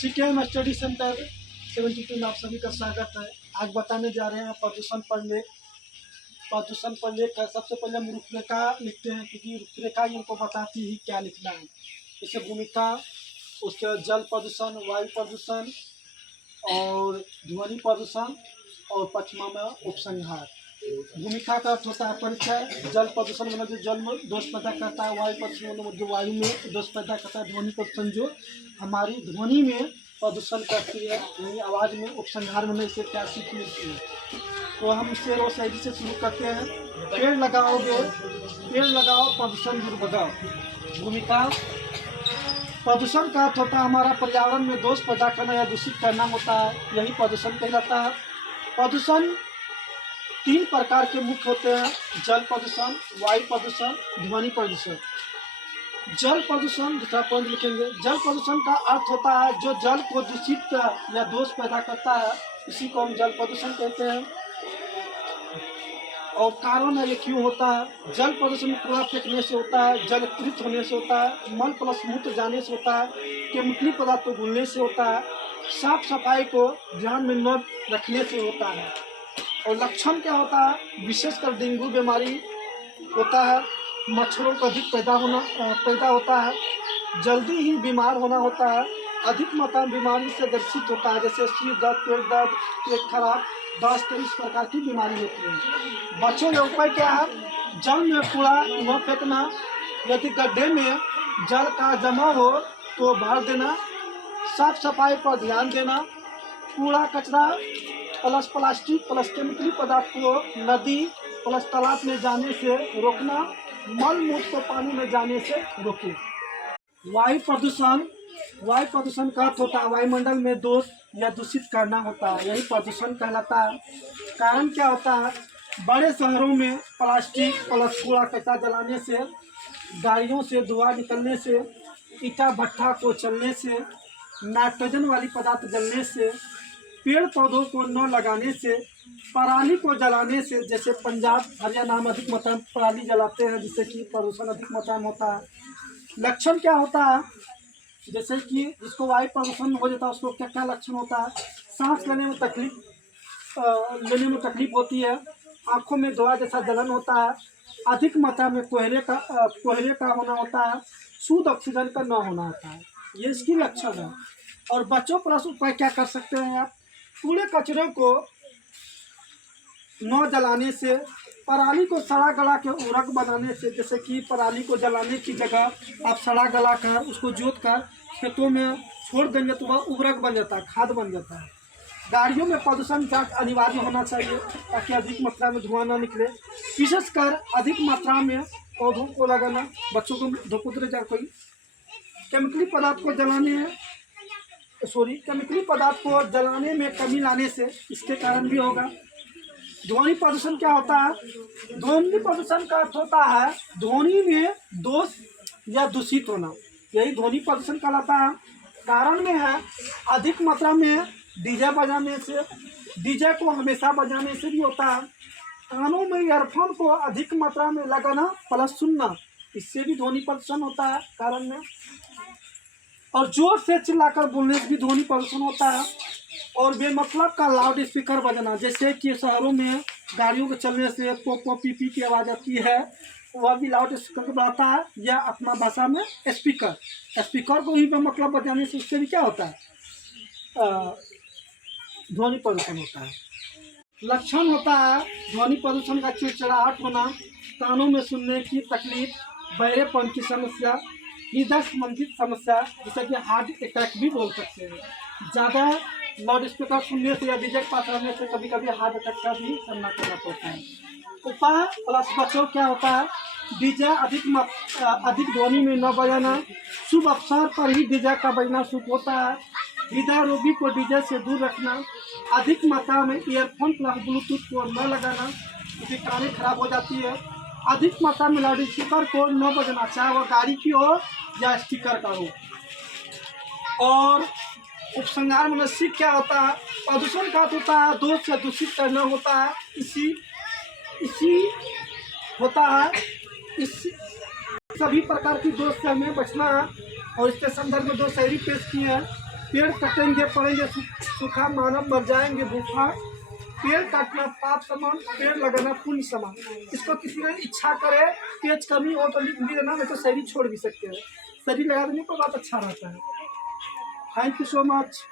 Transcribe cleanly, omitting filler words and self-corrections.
सीकेएम study centre 72 में आप सभी का स्वागत है। आज बताने जा रहे हैं प्रदूषण पर लेकर सबसे पहले हम रूपरेखा लिखते हैं, क्योंकि रूपरेखा ही हमको बताती ही क्या लिखना है। जैसे भूमिका, उसके जल प्रदूषण, वायु प्रदूषण और ध्वनि प्रदूषण और पश्चिमा में उपसंहार। भूमिका का अर्थ होता है परिचय। जल प्रदूषण मतलब जो जल में दोष पैदा करता है, वायु प्रदूषण मतलब जो वायु में दोष पैदा करता है, ध्वनि प्रदूषण जो हमारी ध्वनि में प्रदूषण करती है, यानी आवाज़ में। उपसंहार में इसे क्या सीख मिलती है। तो हम इससे रोज सही से शुरू करते हैं। पेड़ लगाओ प्रदूषण दूर भगाओ। भूमिका, प्रदूषण का अर्थ होता है हमारा पर्यावरण में दोष पैदा करना या दूषित करना होता है, यही प्रदूषण कहलाता है। प्रदूषण 3 प्रकार के मुख्य होते हैं: जल प्रदूषण, वायु प्रदूषण, ध्वनि प्रदूषण। जल प्रदूषण दूसरा पॉइंट लिखेंगे। जल प्रदूषण का अर्थ होता है जो जल को दूषित या दोष पैदा करता है, इसी को हम जल प्रदूषण कहते हैं। और कारण है ये क्यों होता है। जल प्रदूषण कूड़ा फेंकने से होता है, जल कृत होने से होता है, मल प्लस मूत्र जाने से होता है, केमिकली पदार्थ को घुलने से होता है, साफ सफाई को ध्यान में न रखने से होता है। और लक्षण क्या होता है, विशेषकर डेंगू बीमारी होता है, मच्छरों का अधिक पैदा होता है, जल्दी ही बीमार होना होता है, अधिक मात्रा में बीमारी से ग्रसित होता है, जैसे सिर दर्द, पेट दर्द, पेट खराब, दस्त, इस प्रकार की बीमारी होती है। बच्चों का उपाय क्या है, जल में कूड़ा न फेंकना, यदि गड्ढे में जल का जमा हो तो भर देना, साफ सफाई पर ध्यान देना, कूड़ा कचरा प्लस प्लास्टिक प्लस केमिकली पदार्थ को नदी प्लस तालाब में जाने से रोकना, मल मूत्र को पानी में जाने से रोकें। वायु प्रदूषण का अर्थ होता है वायुमंडल में दोष या दूषित करना होता है, यही प्रदूषण कहलाता है। कारण क्या होता है, बड़े शहरों में प्लास्टिक प्लस कूड़ा कचरा जलाने से, गाड़ियों से धुआं निकलने से, ईटा भट्ठा को चलने से, नाइट्रोजन वाली पदार्थ जलने से, पेड़ पौधों को न लगाने से, पराली को जलाने से, जैसे पंजाब हरियाणा में अधिक मात्रा में पराली जलाते हैं, जिससे कि प्रदूषण अधिक मात्रा में होता है। लक्षण क्या होता है, जैसे कि जिसको वायु प्रदूषण हो जाता है उसको क्या क्या लक्षण होता है, सांस लेने में तकलीफ होती है, आँखों में धुआं जैसा जलन होता है, अधिक मात्रा में कोहरे का होना होता है, शुद्ध ऑक्सीजन का न होना होता है, ये इसकी लक्षण है। और बच्चों प्लस उपाय क्या कर सकते हैं आप, कूड़े कचरे को न जलाने से, पराली को सड़ा गला के उर्वरक बनाने से, जैसे कि पराली को जलाने की जगह आप सड़ा गला कर उसको जोत कर खेतों में छोड़ देंगे तो वह उर्वरक बन जाता है, खाद बन जाता है। गाड़ियों में प्रदूषण जांच अनिवार्य होना चाहिए ताकि अधिक मात्रा में धुआं न निकले। विशेषकर अधिक मात्रा में पौधों को लगाना, बच्चों को धोपुत्र जा कोई केमिकली पदार्थ को जलाने में कमी लाने से इसके कारण भी होगा। ध्वनि प्रदूषण क्या होता है, ध्वनि प्रदूषण का अर्थ होता है ध्वनि में दोष या दूषित होना, यही ध्वनि प्रदूषण कहलाता है। कारण में है अधिक मात्रा में डीजे बजाने से, डीजे को हमेशा बजाने से भी होता है। कानों में ईयरफोन को अधिक मात्रा में लगाना प्लस सुनना, इससे भी ध्वनि प्रदूषण होता है कारण में। और जोर से चिल्लाकर बोलने से भी ध्वनि प्रदूषण होता है। और बेमतलब का लाउड स्पीकर बजना, जैसे कि शहरों में गाड़ियों के चलने से पो पी पी की आवाज़ आती है, वह भी लाउड स्पीकर को बढ़ाता है, या अपना भाषा में स्पीकर को ही बेमतलब बजाने से उससे भी क्या होता है, ध्वनि प्रदूषण होता है। लक्षण होता है ध्वनि प्रदूषण का चिड़चिड़ाहट होना, कानों में सुनने की तकलीफ, बहरेपन की समस्या, हृदय संबंधित समस्या, जैसे कि हार्ट अटैक भी बोल सकते हैं। ज़्यादा लाउड स्पीकर सुनने से या डीजे के पास रहने से कभी कभी हार्ट अटैक का भी सामना करना पड़ता है। उपाय प्लस बचाव क्या होता है, डीजे अधिक ध्वनि में न बजाना, शुभ अवसर पर ही डीजे का बजना शुभ होता है। हृदय रोगी को डीजे से दूर रखना, अधिक मात्रा में ईयरफोन प्लस ब्लूटूथ को न लगाना, क्योंकि कानें खराब हो जाती है। अधिक मात्रा में लाउड स्पीकर को न बजना, चाहे वह गाड़ी की हो या स्पीकर का हो। और उपसंहार में सीख क्या होता है, प्रदूषण का होता है दोष से दूषित करना होता है, इसी होता है, इस सभी प्रकार की दोष से हमें बचना है। और इसके संदर्भ में 2 शायरी पेश किए हैं। पेड़ कटेंगे पड़ेंगे सूखा, मानव मर जाएंगे भूखा। पेड़ काटना पाप समान, पेड़ लगाना पुण्य समान। इसको किसी ने इच्छा करे, तेज कमी हो तो लिख भी देना, नहीं तो शरीर छोड़ भी सकते हैं। शरीर लगा देने पर बात अच्छा रहता है। Thank you so much.